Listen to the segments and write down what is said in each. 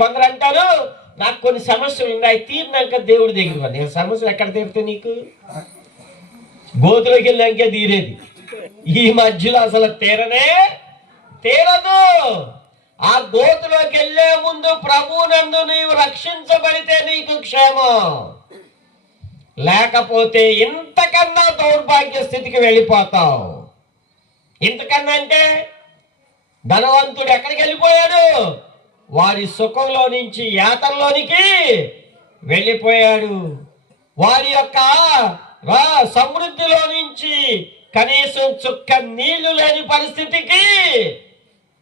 కొందరు అంటారు నాకు కొన్ని సమస్యలు ఉన్నాయి, తీరినాక దేవుడి దగ్గర. నేను సమస్యలు ఎక్కడ తీరుతాయి నీకు? గోతులోకి వెళ్ళాకే తీరేది. ఈ మధ్యలో అసలు తీరదు. ఆ గోతులోకి వెళ్ళే ముందు ప్రభువునందు నీవు రక్షించబడితే నీకు క్షేమం, లేకపోతే ఇంతకన్నా దౌర్భాగ్య స్థితికి వెళ్ళిపోతావు. ఇంతకన్నా అంటే ధనవంతుడు ఎక్కడికి వెళ్ళిపోయాడు? వారి సుఖంలో నుంచి యాతనలోనికి వెళ్ళిపోయాడు. వారి యొక్క సమృద్ధిలో నుంచి కనీసం చుక్క నీళ్లు లేని పరిస్థితికి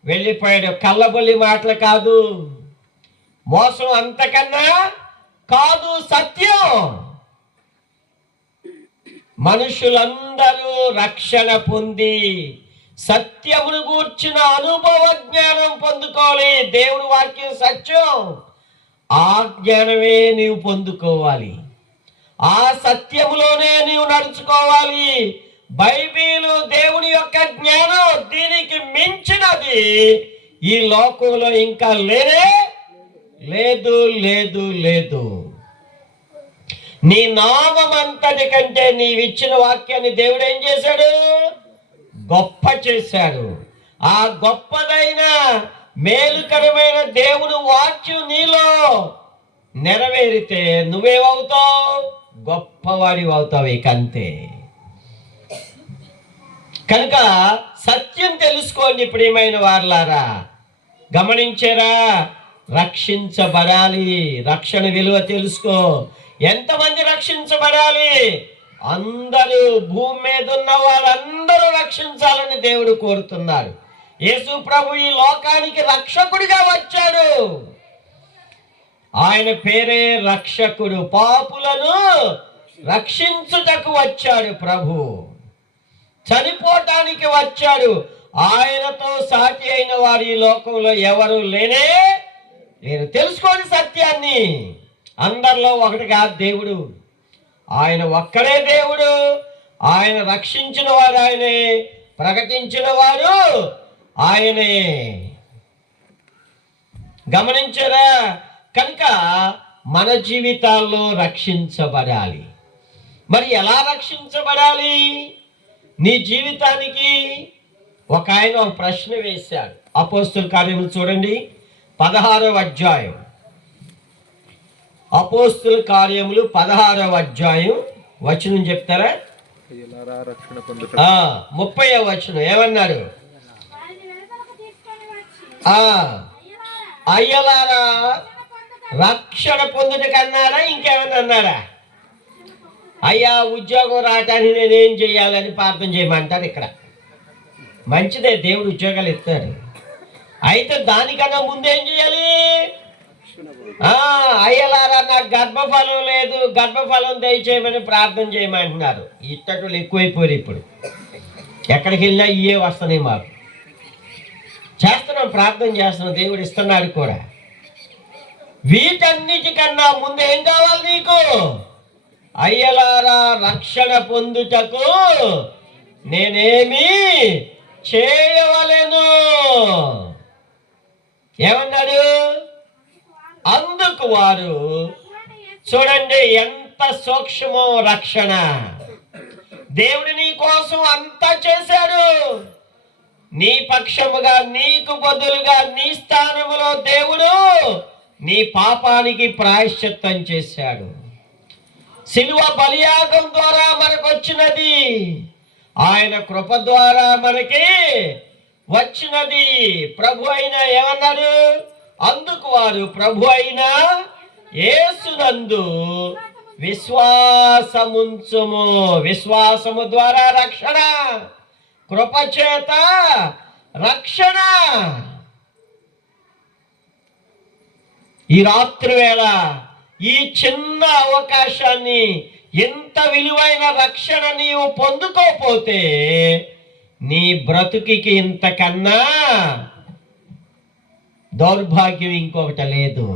వెళ్ళిపోయాడు. కళ్ళబొల్లి మాటలు కాదు, మోసం అంతకన్నా కాదు, సత్యం. మనుషులందరూ రక్షణ పొంది సత్యమును గూర్చిన అనుభవ జ్ఞానం పొందుకోవాలి. దేవుని వాక్యం సత్యం, ఆ జ్ఞానమే నీవు పొందుకోవాలి. ఆ సత్యములోనే నీవు నడుచుకోవాలి. బైబిలు దేవుని యొక్క జ్ఞానం, దీనికి మించినది ఈ లోకంలో ఇంకా లేదు. నీ నామమంతటి కంటే నీవిచ్చిన వాక్యాన్ని దేవుడు ఏం చేశాడు? గొప్ప చేశాడు. ఆ గొప్పదైన మేలుకరమైన దేవుని వాక్యం నీలో నెరవేరితే నువ్వేమవుతావు? గొప్పవాడి అవుతావు. ఇక అంతే. కనుక సత్యం తెలుసుకోండి ప్రియమైన వారలారా. గమనించారా? రక్షించబడాలి. రక్షణ విలువ తెలుసుకో. ఎంతమంది రక్షించబడాలి? అందరూ, భూమి మీద ఉన్న వాళ్ళందరూ రక్షించాలని దేవుడు కోరుతున్నాడు. యేసు ప్రభు ఈ లోకానికి రక్షకుడిగా వచ్చాడు. ఆయన పేరే రక్షకుడు. పాపులను రక్షించుటకు వచ్చాడు ప్రభు. చనిపోవటానికి వచ్చాడు. ఆయనతో సాటి అయిన వారు ఈ లోకంలో ఎవరు లేరు. తెలుసుకోండి సత్యాన్ని. అందరిలో ఒకటి కాదు దేవుడు. ఆయన ఒక్కడే దేవుడు. ఆయన రక్షించిన వారు ఆయనే, ప్రకటించిన వారు ఆయనే. గమనించారా? కనుక మన జీవితాల్లో రక్షించబడాలి. మరి ఎలా రక్షించబడాలి? నీ జీవితానికి ఒక ఆయన ఒక ప్రశ్న వేశాడు. అపోస్తుల కార్యములు చూడండి, 16వ అధ్యాయం. అపోస్తుల కార్యములు 16వ అధ్యాయం వచనం చెప్తారా? 30వ వచనం ఏమన్నారు? అయ్యలారా రక్షణ పొందుటకన్నారా? ఇంకేమన్నా అన్నారా? అయ్యా ఉద్యోగం రావటానికి నేనేం చెయ్యాలని ప్రార్థన చేయమంటారు. ఇక్కడ మంచిదే, దేవుడు ఉద్యోగాలు ఇస్తాడు. అయితే దానికన్నా ముందేం చేయాలి? అయ్యలారా నాకు గర్భఫలం లేదు, గర్భఫలం దయచేయమని ప్రార్థన చేయమంటున్నారు. ఇట్టట్లు ఎక్కువైపోయారు. ఇప్పుడు ఎక్కడికి వెళ్ళినా ఇవే వస్తున్నాయి. మాకు చేస్తున్నాం, ప్రార్థన చేస్తున్నాం, దేవుడు ఇస్తున్నాడు కూడా. వీటన్నిటికన్నా ముందు ఏం కావాలి నీకు? అయ్యలారా రక్షణ పొందుటకు నేనేమి చేయవలెను? ఏమన్నాడు? అందుకు వారు, చూడండి ఎంత సూక్ష్మో రక్షణ. దేవుడు నీ కోసం అంతా చేశాడు. నీ పక్షముగా, నీకు బదులుగా, నీ స్థానములో దేవుడు నీ పాపానికి ప్రాయశ్చిత్తం చేశాడు. శిలువ బలియాగం ద్వారా మనకు వచ్చినది, ఆయన కృప ద్వారా మనకి వచ్చినది. ప్రభు అయిన ఏమన్నాడు? అందుకు వారు ప్రభు అయిన యేసునందు విశ్వాసముంచుము. విశ్వాసము ద్వారా రక్షణ, కృపచేత రక్షణ. ఈ రాత్రి వేళ ఈ చిన్న అవకాశాన్ని, ఎంత విలువైన రక్షణ నీవు పొందుకోపోతే నీ బ్రతుకికి ఇంతకన్నా దౌర్భాగ్యం ఇంకొకటి లేదు.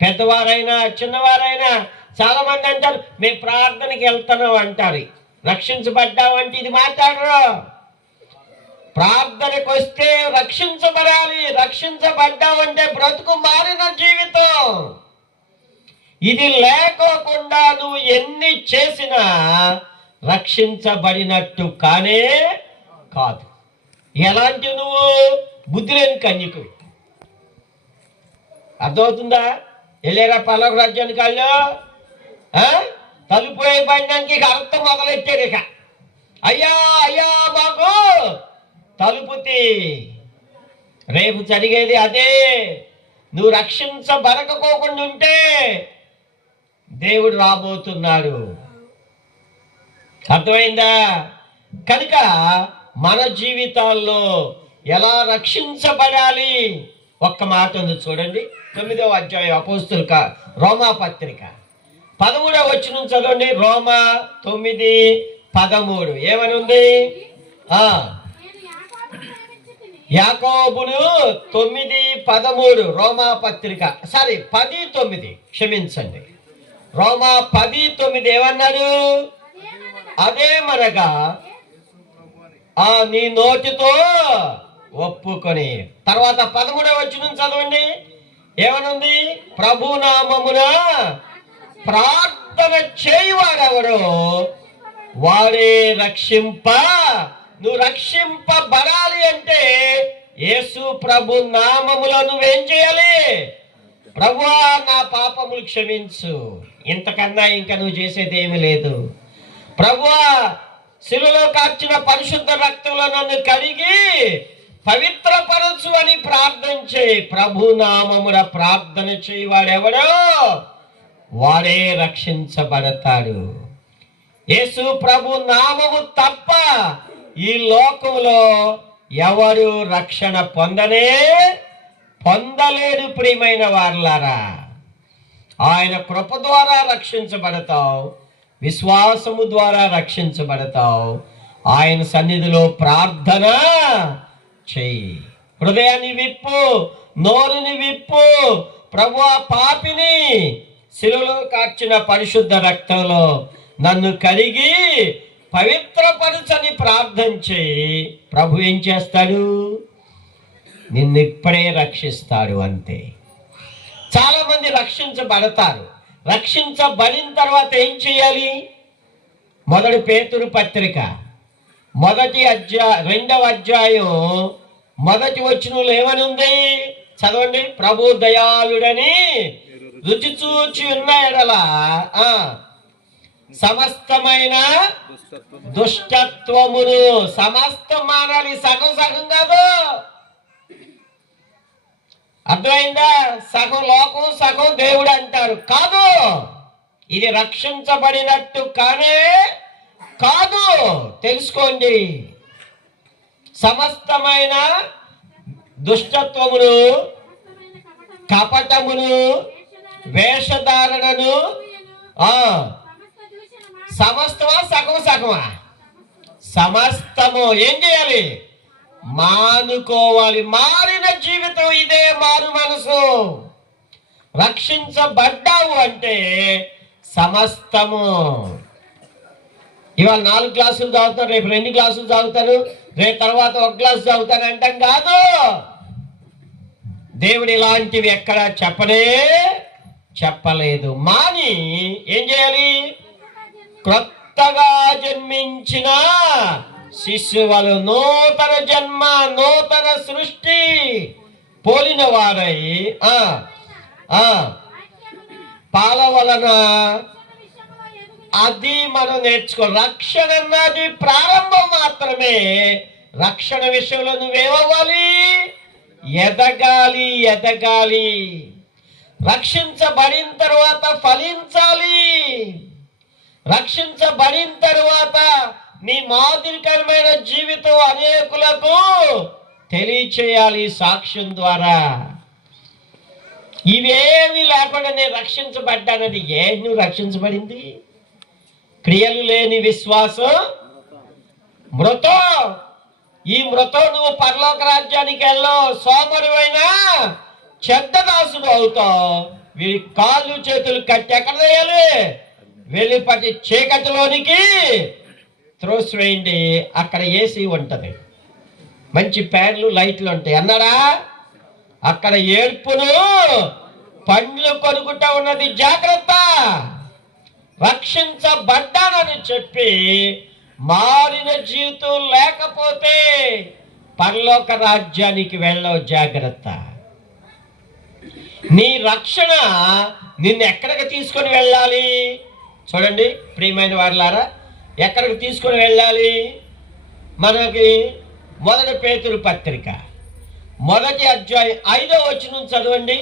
పెద్దవారైనా చిన్నవారైనా చాలా మంది అంటారు మేము ప్రార్థనకి వెళ్తున్నాం అంటారు. రక్షించబడ్డామంటే ఇది మాట్లాడరు. ప్రార్థనకు వస్తే రక్షించబడాలి. రక్షించబడ్డావంటే బ్రతుకు మారిన జీవితం. ఇది లేకోకుండా నువ్వు ఎన్ని చేసినా రక్షించబడినట్టు కానే కాదు. ఎలాంటి నువ్వు బుద్ధి లేని కన్యకు. అర్థమవుతుందా? వెళ్ళారా పల్లవ రాజ్యానికి వాళ్ళు తలుపు వేయబడినానికి ఇక అర్థం మొదలెట్టాడు. ఇక అయ్యా అయ్యా మాకు తలుపు తీ. రేపు జరిగేది అదే. నువ్వు రక్షించబడకపోకుండా ఉంటే దేవుడు రాబోతున్నాడు. అర్థమైందా? కనుక మన జీవితాల్లో ఎలా రక్షించబడాలి ఒక్క మాట ఉంది చూడండి. 9వ అధ్యాయం అపోస్తుల రోమా పత్రిక 13వ వచనం చదవండి. రోమా 9:13 ఏమని ఉంది? యాకోబును 9:13 రోమా పత్రిక 10:9 క్షమించండి. రోమా 10:9 ఏమన్నాడు? అదేమనగా నీ నోటితో ఒప్పుకొని. తర్వాత 13వ వచనం చదవండి. ఏమనుంది? ప్రభునామమున ప్రార్థన చేయువాడెవడో వాడే నువ్వు రక్షింపబడాలి అంటే యేసు ప్రభు నామములో నువ్వేం చేయాలి? ప్రభువా నా పాపములు క్షమించు. ఇంతకన్నా ఇంకా నువ్వు చేసేది ఏమీ లేదు. ప్రభువా శిలువలో కార్చిన పరిశుద్ధ రక్తంలో నన్ను కడిగి పవిత్రపరచు అని ప్రార్థన చేయి. ప్రభు నామమున ప్రార్థన చేయవాడెవడో వాడే రక్షించబడతాడు. యేసు ప్రభు నామము తప్ప ఈ లోకంలో ఎవరు రక్షణ పొందలేడు. ప్రియమైన వారలారా, ఆయన కృప ద్వారా రక్షించబడతావు. విశ్వాసము ద్వారా రక్షించబడతావు. ఆయన సన్నిధిలో ప్రార్థన చెయ్యి. హృదయాన్ని విప్పు, నోరుని విప్పు. ప్రభువా పాపిని శిలువలో కార్చిన పరిశుద్ధ రక్తంలో నన్ను కడిగి పవిత్రపరచని ప్రార్థన చేయి. ప్రభు ఏం చేస్తాడు? నిన్నిప్పుడే రక్షిస్తాడు. అంతే. చాలా మంది రక్షించబడతారు. రక్షించబడిన తర్వాత ఏం చేయాలి? 1 పేతురు పత్రిక 2వ అధ్యాయం 1వ వచనంలో ఏమని ఉంది? చదవండి. ప్రభు దయాళుడని రుచి చూచి ఉన్న ఎడల సమస్తమైన దుష్టత్వమును. సమస్తం మానాలి, సగం సగం కాదు. అర్థమైందా? సగం లోకం సగం దేవుడు అంటారు కాదు. ఇది రక్షించబడినట్టు కానే కాదు. తెలుసుకోండి. సమస్తమైన దుష్టత్వమును, కపటమును, వేషధారణను. సమస్తమా సగం సగమా? సమస్తము. ఏం చేయాలి? మానుకోవాలి. మారిన జీవితం ఇదే మారు మనసు. రక్షించబడ్డావు అంటే సమస్తము. ఇవాళ 4 గ్లాసులు తాగుతాను, రేపు 2 గ్లాసులు తాగుతాను, రేపు తర్వాత 1 గ్లాసు తాగుతాను అంటాం కాదు. దేవుడు ఇలాంటివి ఎక్కడా చెప్పలేదు. మాని ఏం చేయాలి? క్రొత్తగా జన్మించిన శిశువులు నూతన జన్మ, నూతన సృష్టి పోలిన వారై పాల వలన అది మనం నేర్చుకో. రక్షణ అన్నది ప్రారంభం మాత్రమే. రక్షణ విషయంలో నువ్వేమవ్వాలి? ఎదగాలి. రక్షించబడిన తర్వాత ఫలించాలి. రక్షించబడిన తర్వాత నీ మాదిరికరమైన జీవితం అనేకులకు తెలియచేయాలి సాక్ష్యం ద్వారా. ఇవేమీ లేకుండా నేను రక్షించబడ్డానది. నువ్వు రక్షించబడింది? క్రియలు లేని విశ్వాసం మృతం. ఈ మృతం నువ్వు పరలోక రాజ్యానికి వెళ్ళావు. సోమరువైనా చెడ్డ దాసుడు అవుతావు. వీడి కాళ్ళు చేతులు కట్టి ఎక్కడ వేయాలి? వెలుపటి చీకటిలోనికి త్రోసివేయండి. అక్కడ ఏసీ ఉంటది. మంచి ఫ్యాన్లు లైట్లు ఉంటాయి అన్నాడా? అక్కడ ఏడ్పును పండ్లు కొనుక్కుంటా ఉన్నది, జాగ్రత్త. రక్షించబడ్డానని చెప్పి మారిన జీవితం లేకపోతే పరలోక రాజ్యానికి వెళ్ళవు, జాగ్రత్త. నీ రక్షణ నిన్ను ఎక్కడికి తీసుకొని వెళ్ళాలి? చూడండి ప్రియమైన వారులారా, ఎక్కడికి తీసుకొని వెళ్ళాలి? మనకి 1 పేతురు పత్రిక 1వ అధ్యాయం 5వ వచనం చదవండి.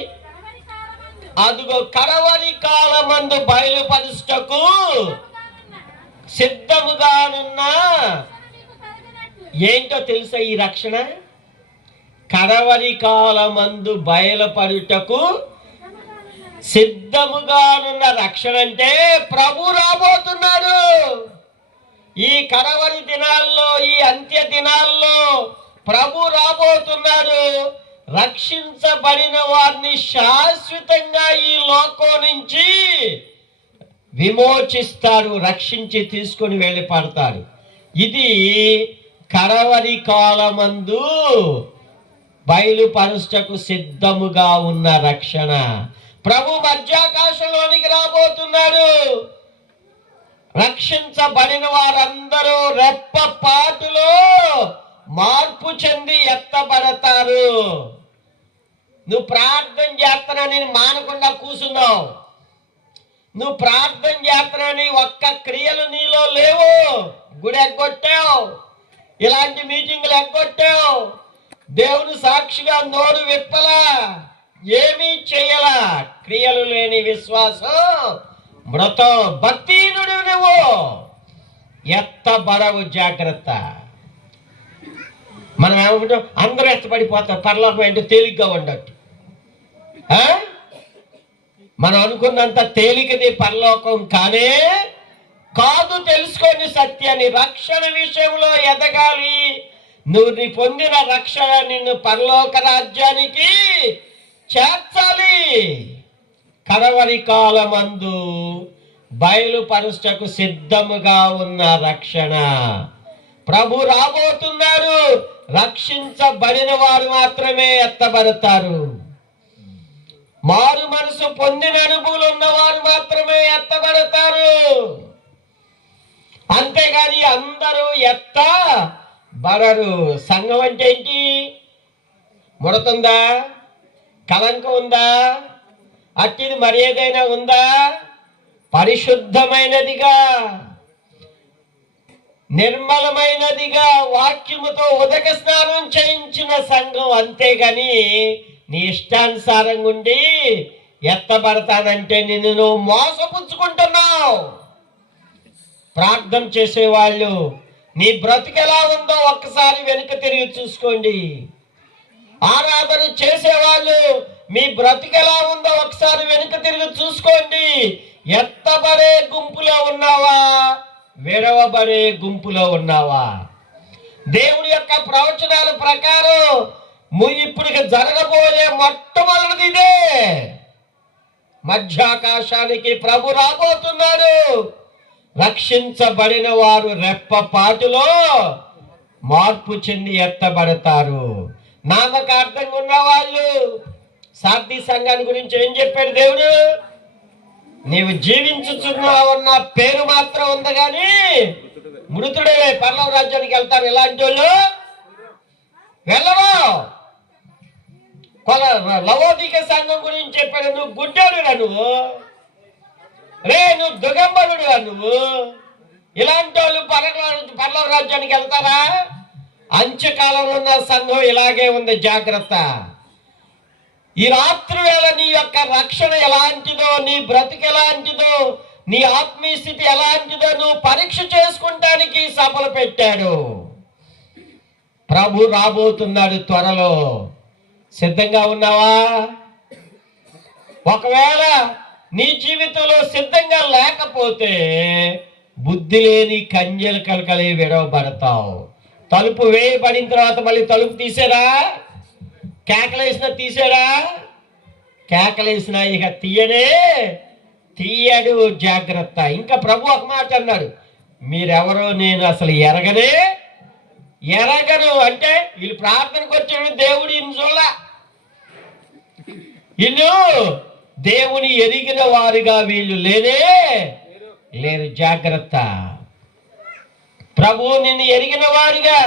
అదుగో కడవరి కాలమందు బయలుపరుటకు సిద్ధముగానున్న, ఏంటో తెలుసా ఈ రక్షణ? కడవరి కాలమందు బయలుపరుటకు సిద్ధముగానున్న రక్షణ అంటే ప్రభు రాబోతున్నాడు. ఈ కడవరి దినాల్లో, ఈ అంత్య దినాల్లో ప్రభు రాబోతున్నాడు. రక్షించబడిన వారిని శాశ్వతంగా ఈ లోకం నుంచి విమోచిస్తాడు, రక్షించి తీసుకొని వెళ్ళిపడతాడు. ఇది కడవరి కాలమందు బయలుపరుటకు సిద్ధముగా ఉన్న రక్షణ. ప్రభు మధ్యాకాశంలోనికి రాబోతున్నాడు. రక్షించబడిన వారందరూ రెప్పపాటులో మార్పు చెంది ఎత్తబడతారు. నువ్వు ప్రార్థన చేస్తానని మానకుండా కూర్చున్నావు, నువ్వు ప్రార్థన చేస్తానని ఒక్క క్రియలు నీలో లేవు, గుడి ఎగ్గొట్టావు, ఇలాంటి మీటింగులు ఎగ్గొట్టావు, దేవుని సాక్షిగా నోరు విప్పలా, ఏమీ చేయలా, క్రియలు లేని విశ్వాసం మృతం. భక్తిహీనుడు నువ్వు, ఎత్తబడవు, జాగ్రత్త. మనం ఏమంటాం? అందరూ ఎత్తబడిపోతాం, పరలోకం ఏంటో తేలిగ్గా ఉండట్టు. మనం అనుకున్నంత తేలికది పరలోకం కానే కాదు. తెలుసుకోండి సత్యాన్ని. రక్షణ విషయంలో ఎదగాలి. నువ్వు నీ పొందిన రక్షణ నిన్ను పరలోక రాజ్యానికి చేర్చాలి. కడవరి కాలమందు బయలుపరుటకు సిద్ధముగా ఉన్న రక్షణ. ప్రభు రాబోతున్నాడు. రక్షించబడిన వారు మాత్రమే ఎత్తబడతారు. మారు మనసు పొందిన అనుభూతులు ఉన్నవారు మాత్రమే ఎత్తబడతారు. అంతేగాని అందరూ ఎత్తబడరు. సంఘం అంటే ఏంటి? ముడతుందా? కలంకం ఉందా? అట్టిది మరి ఏదైనా ఉందా? పరిశుద్ధమైనదిగా, నిర్మలమైనదిగా, వాక్యముతో ఉదక స్నానం చేయించిన సంఘం. అంతేగాని నీ ఇష్టానుసారంగా ఉండి ఎత్తబడతానంటే నిన్ను నువ్వు మోసపుచ్చుకుంటున్నావు. ప్రార్థన చేసేవాళ్ళు నీ బ్రతుకు ఎలా ఉందో ఒక్కసారి వెనుక తిరిగి చూసుకోండి. ఆరాధన చేసేవాళ్ళు మీ బ్రతుకు ఎలా ఉందో ఒకసారి వెనుక తిరిగి చూసుకోండి. ఎత్తబడే గుంపులో ఉన్నావా, విడవబడే గుంపులో ఉన్నావా? దేవుని యొక్క ప్రవచనాల ప్రకారం ఇప్పుడు జరగబోయే మొట్టమొదటిది ఇదే. మధ్యాకాశానికి ప్రభు రాబోతున్నాడు. రక్షించబడిన వారు రెప్పపాటులో మార్పు చెంది ఎత్తబడతారు. నామకార్థంగా ఉన్న వాళ్ళు, సార్థి సంఘాన్ని గురించి ఏం చెప్పాడు దేవుడు? నీవు జీవించుచున్నావున్న పేరు మాత్రం ఉంది కానీ మృతుడే పరలోక రాజ్యానికి వెళ్తారు. ఇలాంటి వాళ్ళు వెళ్ళవు. లవోదిక సంఘం గురించి చెప్పాడు. నువ్వు గుడ్డాడురా, నువ్వు నువ్వు దిగంబరుడురా, నువ్వు. ఇలాంటి వాళ్ళు పరలోక రాజ్యానికి వెళ్తారా? అంత్యకాలంలో ఉన్న సంఘం ఇలాగే ఉంది, జాగ్రత్త. ఈ రాత్రి వేళ నీ యొక్క రక్షణ ఎలాంటిదో, నీ బ్రతుకు ఎలాంటిదో, నీ ఆత్మీయ స్థితి ఎలాంటిదో నువ్వు పరీక్ష చేసుకుంటానికి సభలు పెట్టాడు. ప్రభు రాబోతున్నాడు త్వరలో. సిద్ధంగా ఉన్నావా? ఒకవేళ నీ జీవితంలో సిద్ధంగా లేకపోతే బుద్ధి లేని కంజలు కలకలి విడవబడతావు. తలుపు వేయబడిన తర్వాత మళ్ళీ తలుపు తీసారా? కేకలేసిన తీసాడా? కేకలేసిన ఇక తీయడు, జాగ్రత్త. ఇంకా ప్రభు ఒక మాట అన్నాడు, మీరెవరో నేను అసలు ఎరగనే ఎరగరు అంటే వీళ్ళు ప్రార్థనకు వచ్చిన దేవుడు ఇన్ని చూడ, వీళ్ళు దేవుని ఎరిగిన వారుగా వీళ్ళు లేరు. జాగ్రత్త. ప్రభు నిన్ను ఎరిగిన వారుగా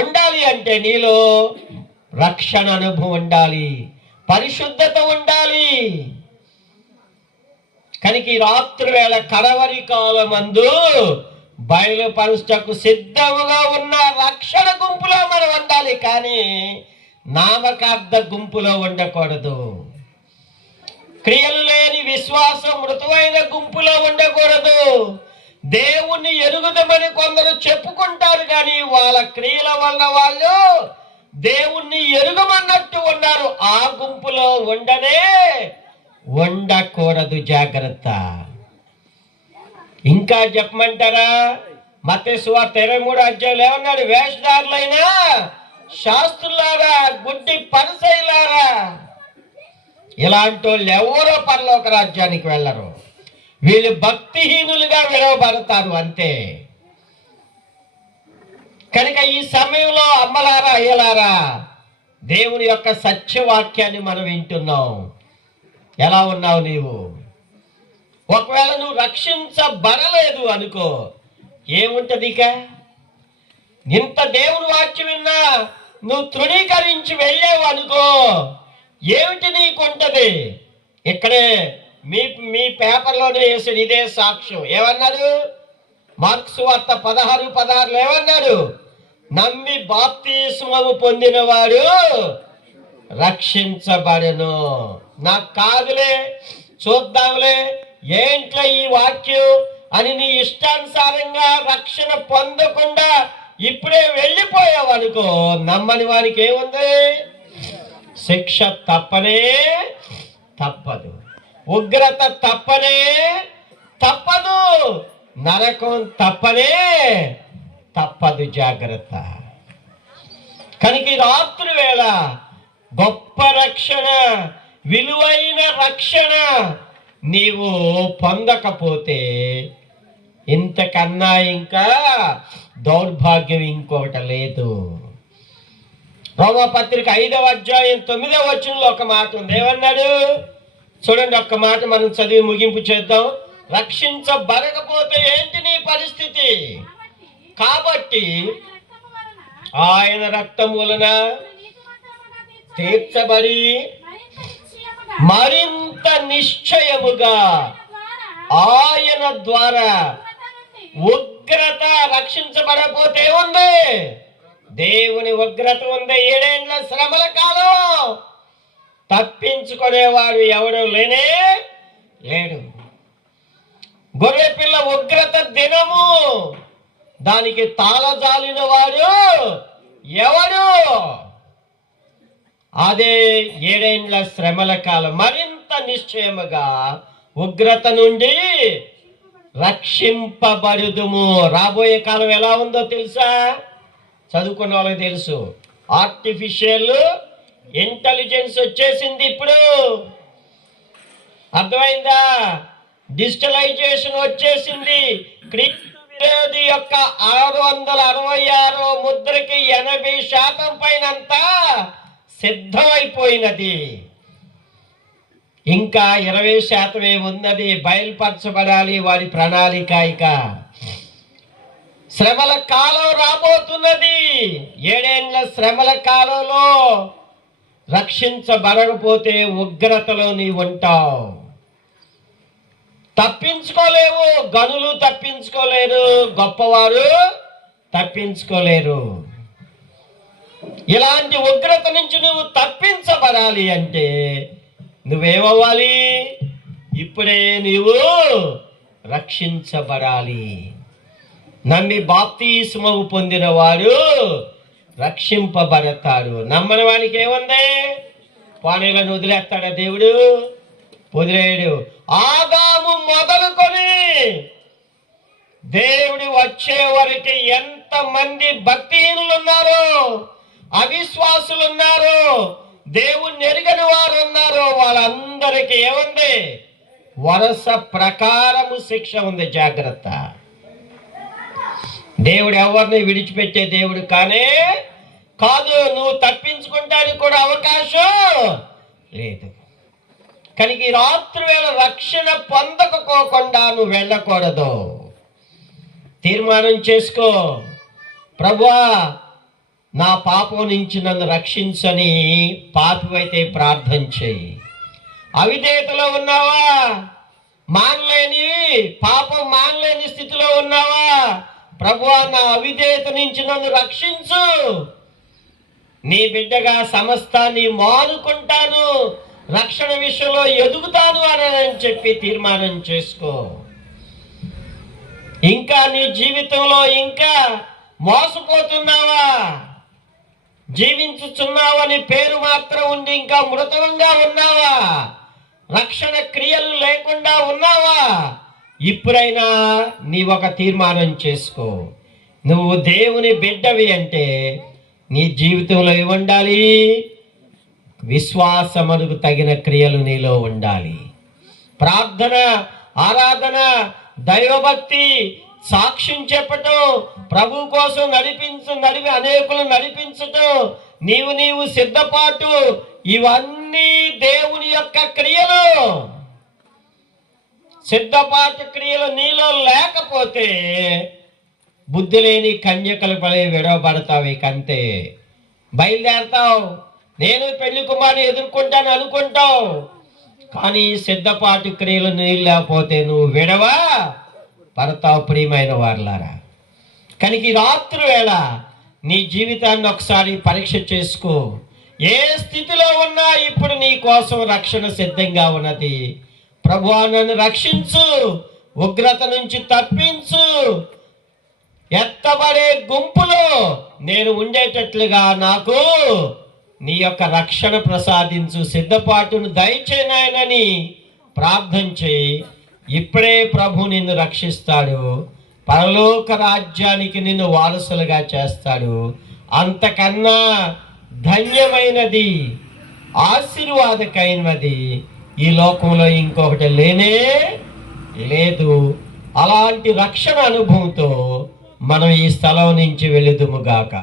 ఉండాలి అంటే నీలో రక్షణ అనుభవం ఉండాలి, పరిశుద్ధత ఉండాలి. కనుక ఈ రాత్రి వేళ కడవరి కాలమందు బయలుపరుటకు సిద్ధముగా ఉన్న రక్షణ గుంపులో మనం ఉండాలి, కానీ నామకార్థ గుంపులో ఉండకూడదు. క్రియలు లేని విశ్వాసం మృతువైన గుంపులో ఉండకూడదు. దేవుణ్ణి ఎరుగుదమని కొందరు చెప్పుకుంటారు, కానీ వాళ్ళ క్రియల వల్ల వాళ్ళు దేవుణ్ణి ఎరుగమన్నట్టు ఉన్నారు. ఆ గుంపులో ఉండకూడదు. జాగ్రత్త. ఇంకా చెప్పమంటారా? మత్తయి సువార్త 23వ అధ్యాయంలో ఏమన్నాడు? వేషధారులైన శాస్త్రులారా, గుడ్డి పరిసయ్యులారా, ఇలాంటి వాళ్ళు ఎవరో పరలోక రాజ్యానికి వెళ్ళరు. వీళ్ళు భక్తిహీనులుగా విడవబడతారు అంతే. కనుక ఈ సమయంలో అమ్మలారా, అయ్యలారా, దేవుని యొక్క సత్యవాక్యాన్ని మనం వింటున్నాం. ఎలా ఉన్నావు నీవు? ఒకవేళ నువ్వు రక్షించబడలేదు అనుకో, ఏముంటది? ఇక ఇంత దేవుని వాక్యం విన్నా నువ్వు తృణీకరించి వెళ్ళావు అనుకో, ఏమిటి నీకుంటది? ఇక్కడే మీ పేపర్లోనే వేసాడు ఇదే సాక్ష్యం. ఏమన్నాడు? మార్క్స్ వార్త 16:16 ఏమన్నాడు? నమ్మి బాప్తిస్మము పొందినవాడు రక్షించబడెను. నాకు కాదులే, చూద్దాంలే, ఏంట్లా ఈ వాక్యం అని నీ ఇష్టానుసారంగా రక్షణ పొందకుండా ఇప్పుడే వెళ్ళిపోయావు అనుకో, నమ్మని వానికి ఏముంది? శిక్ష తప్పదు, ఉగ్రత తప్పదు, నరకం తప్పదు. జాగ్రత్త. కనుక ఈ రాత్రి వేళ గొప్ప రక్షణ, విలువైన రక్షణ నీవు పొందకపోతే ఇంతకన్నా ఇంకా దౌర్భాగ్యం ఇంకొకటి లేదు. రోమాపత్రిక 5వ అధ్యాయం 9వ వచనంలో ఒక మాట ఉంది. ఏమన్నాడు? చూడండి, ఒక్క మాట మనం చదివి ముగింపు చేద్దాం. రక్షించబడకపోతే ఏంటి నీ పరిస్థితి? కాబట్టి ఆయన రక్తము వలన తీర్చబడి మరింత నిశ్చయముగా ఆయన ద్వారా ఉగ్రత, రక్షించబడకపోతే ఉంది దేవుని ఉగ్రత ఉంది. 7 ఏళ్ల శ్రమల కాలం తప్పించుకునేవాడు ఎవడు లేడు. గొర్రె పిల్ల ఉగ్రత దినము, దానికి తాళజాలిన వాడు ఎవడు? అదే 7 ఏళ్ల శ్రమల కాలం. మరింత నిశ్చయముగా ఉగ్రత నుండి రక్షింపబడుదుము. రాబోయే కాలం ఎలా ఉందో తెలుసా? చదువుకున్న వాళ్ళకి తెలుసు. ఆర్టిఫిషియల్ ఇంటెలిజెన్స్ వచ్చేసింది ఇప్పుడు. అర్థమైందా? డిజిటలైజేషన్ వచ్చేసింది. క్రీస్తు విరోధి యొక్క 666 ముద్రకి 80% పైనంతా సిద్ధమైపోయినది. ఇంకా 20% ఉన్నది, బయలుపరచబడాలి వారి ప్రణాళిక. ఇక శ్రమల కాలం రాబోతున్నది. 7 ఏళ్ల శ్రమల కాలంలో రక్షించబడకపోతే ఉగ్రతలో నీవు ఉంటావు. తప్పించుకోలేవు. గనులు తప్పించుకోలేరు, గొప్పవారు తప్పించుకోలేరు. ఇలాంటి ఉగ్రత నుంచి నువ్వు తప్పించబడాలి అంటే నువ్వేమవ్వాలి? ఇప్పుడే నీవు రక్షించబడాలి. నమ్మి బాప్తిస్మము పొందిన వాడు రక్షింపబడతాడు. నమ్మని వానికి ఏముంది? పానీలను వదిలేస్తాడా దేవుడు? వదిలేడు. ఆదాము మొదలుకొని దేవుడు వచ్చే వరకు ఎంతమంది భక్తిహీనులు ఉన్నారు, అవిశ్వాసులు ఉన్నారు, దేవుణ్ణి ఎరుగని వారు ఉన్నారు. వాళ్ళందరికీ ఏముంది? వరుస ప్రకారము శిక్ష ఉంది. జాగ్రత్త. దేవుడు ఎవరిని విడిచిపెట్టే దేవుడు కానే కాదు. నువ్వు తప్పించుకుంటానికి కూడా అవకాశం లేదు. కనుక ఈ రాత్రి వేళ రక్షణ పొందకపోకుండా నువ్వు వెళ్ళకూడదు. తీర్మానం చేసుకో, ప్రభువా నా పాపం నుంచి నన్ను రక్షించని పాపివైతే ప్రార్థన చేయి. అవిధేయతలో ఉన్నావా, పాపం మానలేని స్థితిలో ఉన్నావా, ప్రభువా నా అవిధేయత నుంచి నన్ను రక్షించు, నీ బిడ్డగా సమస్తాన్ని మానుకుంటాను, రక్షణ విషయంలో ఎదుగుతాను అని చెప్పి తీర్మానం చేసుకో. ఇంకా నీ జీవితంలో ఇంకా మోసపోతున్నావా, జీవించుచున్నావని పేరు మాత్రం ఉండి ఇంకా మృతంగా ఉన్నావా, రక్షణ క్రియలు లేకుండా ఉన్నావా, ఇప్పుడైనా నీ ఒక తీర్మానం చేసుకో. నువ్వు దేవుని బిడ్డవి అంటే నీ జీవితంలో ఏముండాలి? విశ్వాసమునకు తగిన క్రియలు నీలో ఉండాలి. ప్రార్థన, ఆరాధన, దైవభక్తి, సాక్ష్యం చెప్పటం, ప్రభు కోసం అనేకులు నడిపించటం, నీవు సిద్ధపాటు, ఇవన్నీ దేవుని యొక్క క్రియలు. సిద్ధపాటు క్రియలు నీలో లేకపోతే బుద్ధి లేని కన్యకలు పడి విడవబడతావు. ఇకంతే బయలుదేరతావు, నేను పెళ్లి కుమారుని ఎదుర్కొంటాను అనుకుంటావు, కానీ సిద్ధపాటు క్రియలు నీళ్ళు లేకపోతే నువ్వు విడవా పడతావు. ప్రియమైన వారలారా, కనుక ఈ రాత్రి వేళ నీ జీవితాన్ని ఒకసారి పరీక్ష చేసుకో. ఏ స్థితిలో ఉన్నా ఇప్పుడు నీ కోసం రక్షణ సిద్ధంగా ఉన్నది. ప్రభువా నన్ను రక్షించు, ఉగ్రత నుంచి తప్పించు, ఎత్తబడే గుంపులో నేను ఉండేటట్లుగా నాకు నీ యొక్క రక్షణ ప్రసాదించు, సిద్ధపాటును దయచేయనాయనని ప్రార్థన చేయి. ఇప్పుడే ప్రభు నిన్ను రక్షిస్తాడు, పరలోక రాజ్యానికి నిన్ను వారసులుగా చేస్తాడు. అంతకన్నా ధన్యమైనది, ఆశీర్వాదకమైనది ఈ లోకంలో ఇంకొకటి లేనే లేదు. అలాంటి రక్షణ అనుభవంతో మనం ఈ స్థలం నుంచి వెళుదుముగాక.